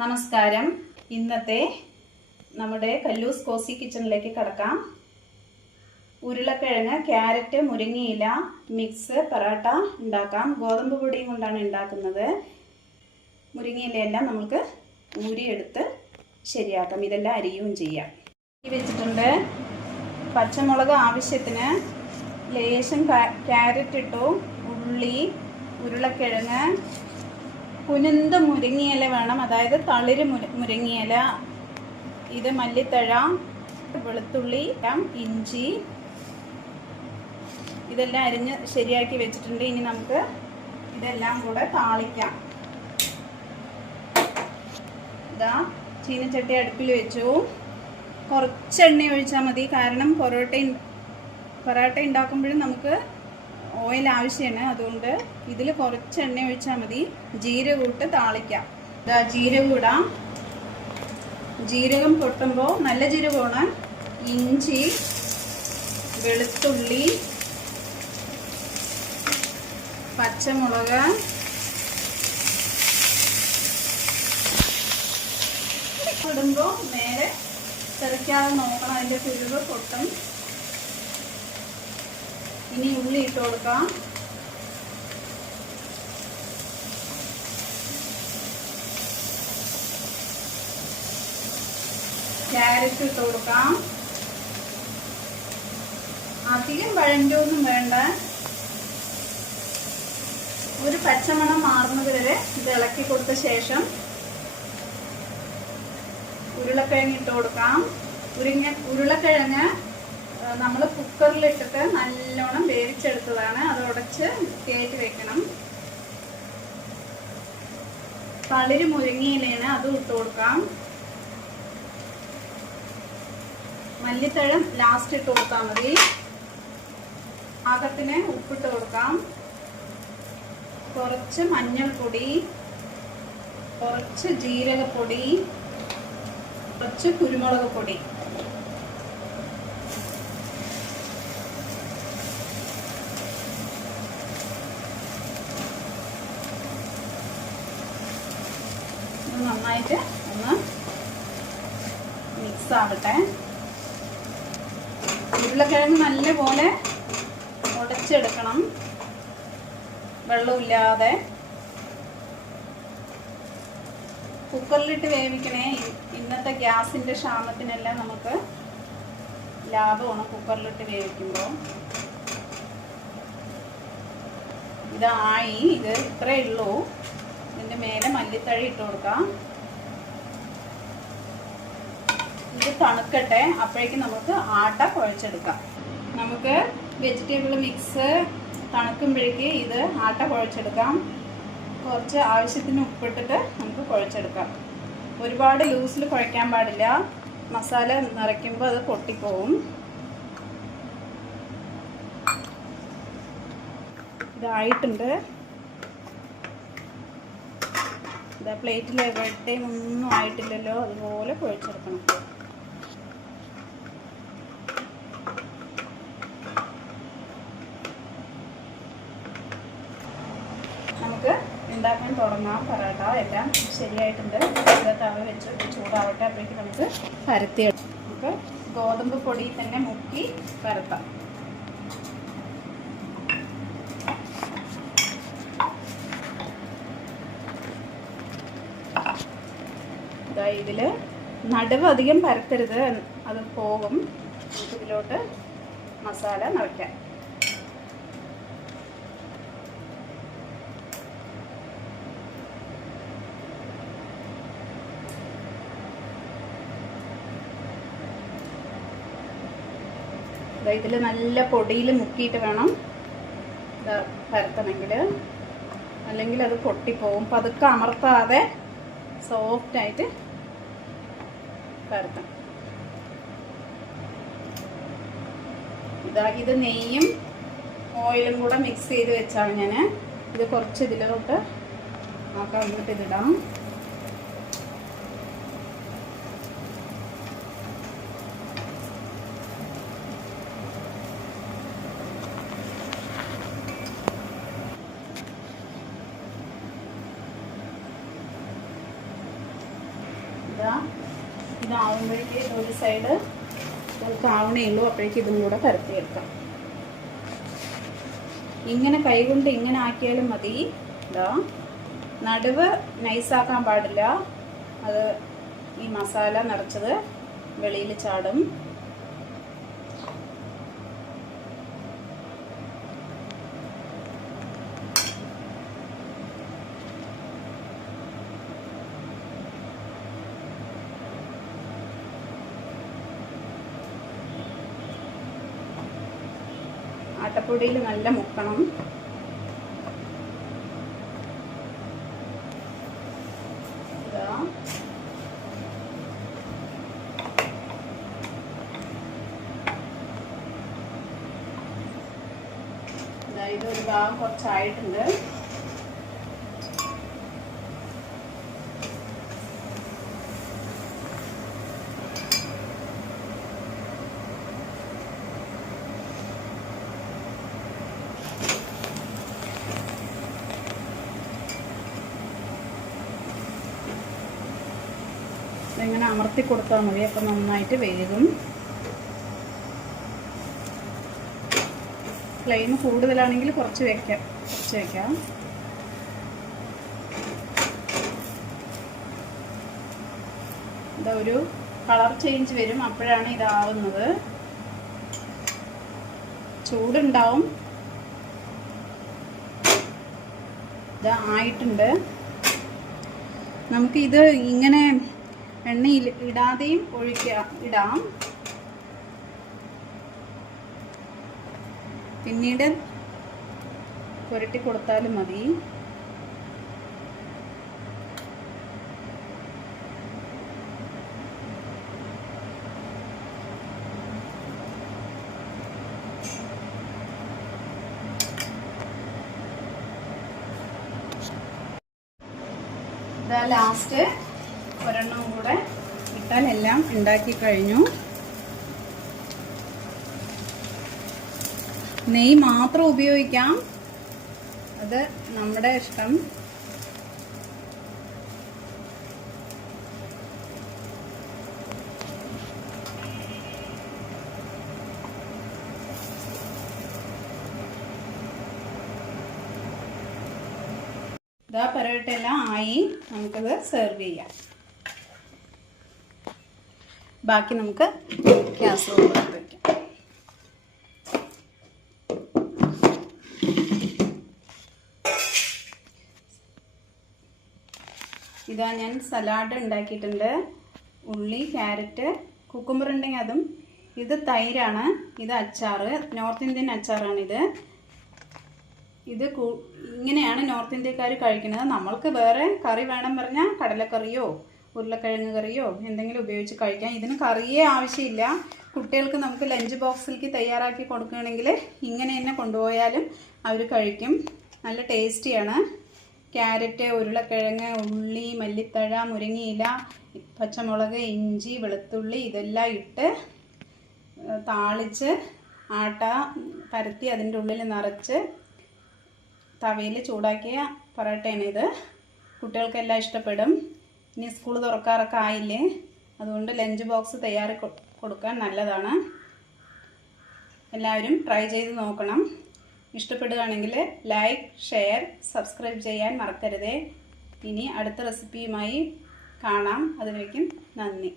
നമസ്കാരം. ഇന്നത്തെ നമ്മുടെ കല്ലൂസ് കോസി കിച്ചണിലേക്ക് കടക്കാം. ഉരുളക്കിഴങ്ങ്, ക്യാരറ്റ്, മുരിങ്ങയില മിക്സ് പൊറോട്ട ഉണ്ടാക്കാം. ഗോതമ്പ് പൊടിയും കൊണ്ടാണ് ഉണ്ടാക്കുന്നത്. മുരിങ്ങയിലയെല്ലാം നമുക്ക് ഊരിയെടുത്ത് ശരിയാക്കാം. ഇതെല്ലാം അരിയുകയും ചെയ്യാം. വെച്ചിട്ടുണ്ട്. പച്ചമുളക് ആവശ്യത്തിന്, ലേശം ക്യാരറ്റ് ഇട്ടു, ഉള്ളി, ഉരുളക്കിഴങ്ങ്, കുനുന്ത മുരിങ്ങയില വേണം, അതായത് തളിര് മുരിങ്ങയില, ഇത് മല്ലിത്തഴ, വെളുത്തുള്ളി, ഇഞ്ചി, ഇതെല്ലാം അരിഞ്ഞ് ശരിയാക്കി വെച്ചിട്ടുണ്ട്. ഇനി നമുക്ക് ഇതെല്ലാം കൂടെ താളിക്കാം. ഇതാ ചീനച്ചട്ടി അടുപ്പിൽ വെച്ചു. കുറച്ച് എണ്ണ ഒഴിച്ചാൽ മതി. കാരണം പൊറോട്ട ഉണ്ടാക്കുമ്പോഴും നമുക്ക് ഓയിൽ ആവശ്യമാണ്. അതുകൊണ്ട് ഇതിൽ കുറച്ച് എണ്ണ ഒഴിച്ചാൽ മതി. ജീരകം ഇട്ട് താളിക്കാം. ഇതാ ജീരകം ഇടാം. ജീരകം പൊട്ടുമ്പോൾ നല്ല ജീരകമാണ്. ഇഞ്ചി, വെളുത്തുള്ളി, പച്ചമുളക്, ഇടുമ്പോൾ നേരെ തെറിക്കാതെ നോക്കണം, അതിൻ്റെ കുരുവ് പൊട്ടും. ഇനി ഉള്ളി ഇട്ട് കൊടുക്കാം. ക്യാരറ്റ് ഇട്ട് കൊടുക്കാം. അധികം വഴണ്ടൊന്നും വേണ്ട. ഒരു പച്ചമണം മാറുന്നത് വരെ ഇത് ഇളക്കി കൊടുത്ത ശേഷം ഉരുളക്കിഴങ്ങ് ഇട്ട് കൊടുക്കാം. ഉരുളക്കിഴങ്ങ് നമ്മൾ കുക്കറിലിട്ടിട്ട് നല്ലോണം വേവിച്ചെടുത്തതാണ്. അത് ഉടച്ച് കയറ്റി വെക്കണം. തളിര് മുരിങ്ങയിലാണ്, അതും ഇട്ട് കൊടുക്കാം. മല്ലിത്തഴം ലാസ്റ്റ് ഇട്ട് കൊടുത്താൽ മതി. പാകത്തിന് ഉപ്പിട്ട് കൊടുക്കാം. കുറച്ച് മഞ്ഞൾപ്പൊടി, കുറച്ച് ജീരകപ്പൊടി, കുറച്ച് കുരുമുളക് പൊടി. നന്നായിട്ട് ഒന്ന് മിക്സ് ആവട്ടെ. ഉരുളക്കിഴങ്ങ് നല്ലപോലെ ഉടച്ചെടുക്കണം, വെള്ളമില്ലാതെ. കുക്കറിലിട്ട് വേവിക്കണേ. ഇന്നത്തെ ഗ്യാസിൻ്റെ ക്ഷാമത്തിനെല്ലാം നമുക്ക് ലാഭമാണ് കുക്കറിലിട്ട് വേവിക്കുമ്പോൾ. ഇതായി, ഇത് ഇത്രയേ ഉള്ളൂ. ഇതിൻ്റെ മേലെ മല്ലിത്തഴ ഇട്ട് കൊടുക്കാം. ഇത് തണുക്കട്ടെ. അപ്പോഴേക്കും നമുക്ക് ആട്ട കുഴച്ചെടുക്കാം. നമുക്ക് വെജിറ്റബിൾ മിക്സ് തണുക്കുമ്പോഴേക്ക് ഇത് ആട്ട കുഴച്ചെടുക്കാം. കുറച്ച് ആവശ്യത്തിന് ഉപ്പിട്ടിട്ട് നമുക്ക് കുഴച്ചെടുക്കാം. ഒരുപാട് ലൂസിൽ കുഴയ്ക്കാൻ പാടില്ല. മസാല നിറയ്ക്കുമ്പോൾ അത് പൊട്ടിപ്പോവും. ഇതായിട്ടുണ്ട്. പ്ലേറ്റിൽ എവിടെയും ഒന്നും ആയിട്ടില്ലല്ലോ, അതുപോലെ കുഴച്ചെടുക്കണം. നമുക്ക് ഉണ്ടാക്കാൻ തുടങ്ങാം. പൊറോട്ട എല്ലാം ശരിയായിട്ടുണ്ട്. തവ വെച്ച് ചൂടാവട്ടെ. അപ്പോഴേക്ക് നമുക്ക് പരത്തിയെടുക്കാം. നമുക്ക് ഗോതമ്പ് പൊടി തന്നെ മുക്കി പരത്താം. ഇതിൽ നടുവ് അധികം പരത്തരുത്, അത് പോകും. ഇതിലോട്ട് മസാല നിറയ്ക്കാം. ഇതിൽ നല്ല പൊടിയിൽ മുക്കിയിട്ട് വേണം പരത്തണമെങ്കിൽ, അല്ലെങ്കിൽ അത് പൊട്ടിപ്പോവും. പതുക്കെ അമർത്താതെ സോഫ്റ്റായിട്ട് പരത്താം. ഇത് നെയ്യും ഓയിലും കൂടെ മിക്സ് ചെയ്ത് വെച്ചാണ് ഞാൻ. ഇത് കുറച്ച് ഇതിലോട്ട് നോക്കാം. എന്നിട്ട് ഇതിടാം. ഇതാവുമ്പോഴേക്ക് ഒരു സൈഡ് നമുക്ക് ആവണേ ഉള്ളൂ. അപ്പോഴേക്ക് ഇതും കൂടെ പരത്തിയെടുക്കാം. ഇങ്ങനെ കൈകൊണ്ട് ഇങ്ങനെ ആക്കിയാലും മതി. നടുവ് നൈസാക്കാൻ പാടില്ല, അത് ഈ മസാല നിറച്ചത് വെളിയിൽ ചാടും. ആട്ടപ്പൊടിയിൽ നല്ല മുക്കണം. ഇതൊരു ഭാഗം കുറച്ചായിട്ടുണ്ട്. ഇങ്ങനെ അമർത്തി കൊടുത്താൽ മതി, അപ്പം നന്നായിട്ട് വേകും. ഫ്ലെയിം കൂടുതലാണെങ്കിൽ കുറച്ച് വെക്കാം. ഇതാ ഒരു കളർ ചേഞ്ച് വരും, അപ്പോഴാണ് ഇതാവുന്നത്. ചൂടുണ്ടാവും. ഇത് ആയിട്ടുണ്ട്. നമുക്കിത് ഇങ്ങനെ എണ്ണയിൽ ഇടാതെയും ഇടാം. പിന്നീട് പുരട്ടി കൊടുത്താലും മതി. ഇതാ ലാസ്റ്റ് ഒരെണ്ണം കൂടെ ഇട്ടാൽ എല്ലാം ഉണ്ടാക്കി കഴിഞ്ഞു. നെയ്യ് മാത്രം ഉപയോഗിക്കാം, അത് നമ്മുടെ ഇഷ്ടം. ഇതാ പൊറോട്ട എല്ലാം ആയി, നമുക്കത് സെർവ് ചെയ്യാം. ബാക്കി നമുക്ക് കാസറോളിൽ വയ്ക്കാം. ഇതാ ഞാൻ സലാഡ് ഉണ്ടാക്കിയിട്ടുണ്ട്. ഉള്ളി, ക്യാരറ്റ്, കുക്കുംബർ ഉണ്ടെങ്കിൽ അതും. ഇത് തൈരാണ്, ഇത് അച്ചാറ്, നോർത്ത് ഇന്ത്യൻ അച്ചാറാണിത്. ഇങ്ങനെയാണ് നോർത്ത് ഇന്ത്യക്കാർ കഴിക്കുന്നത്. നമ്മൾക്ക് വേറെ കറി വേണം പറഞ്ഞാൽ കടലക്കറിയോ ഉരുളക്കിഴങ്ങ് കറിയോ എന്തെങ്കിലും ഉപയോഗിച്ച് കഴിക്കാം. ഇതിന് കറിയേ ആവശ്യമില്ല. കുട്ടികൾക്ക് നമുക്ക് ലഞ്ച് ബോക്സിലേക്ക് തയ്യാറാക്കി കൊടുക്കുകയാണെങ്കിൽ ഇങ്ങനെ തന്നെ കൊണ്ടുപോയാലും അവർ കഴിക്കും. നല്ല ടേസ്റ്റിയാണ്. ക്യാരറ്റ്, ഉരുളക്കിഴങ്ങ്, ഉള്ളി, മല്ലിത്തഴ, മുരിങ്ങയില, പച്ചമുളക്, ഇഞ്ചി, വെളുത്തുള്ളി ഇതെല്ലാം ഇട്ട് താളിച്ച് ആട്ട പരത്തി അതിൻ്റെ ഉള്ളിൽ നിറച്ച് തവയിൽ ചൂടാക്കിയ പൊറോട്ടയാണിത്. കുട്ടികൾക്കെല്ലാം ഇഷ്ടപ്പെടും. ഇനി സ്കൂൾ തുറക്കാറൊക്കെ ആയില്ലേ, അതുകൊണ്ട് ലഞ്ച് ബോക്സ് തയ്യാറി കൊടുക്കാൻ നല്ലതാണ്. എല്ലാവരും ട്രൈ ചെയ്ത് നോക്കണം. ഇഷ്ടപ്പെടുകയാണെങ്കിൽ ലൈക്ക്, ഷെയർ, സബ്സ്ക്രൈബ് ചെയ്യാൻ മറക്കരുതേ. ഇനി അടുത്ത റെസിപ്പിയുമായി കാണാം. അതുവരേക്കും നന്ദി.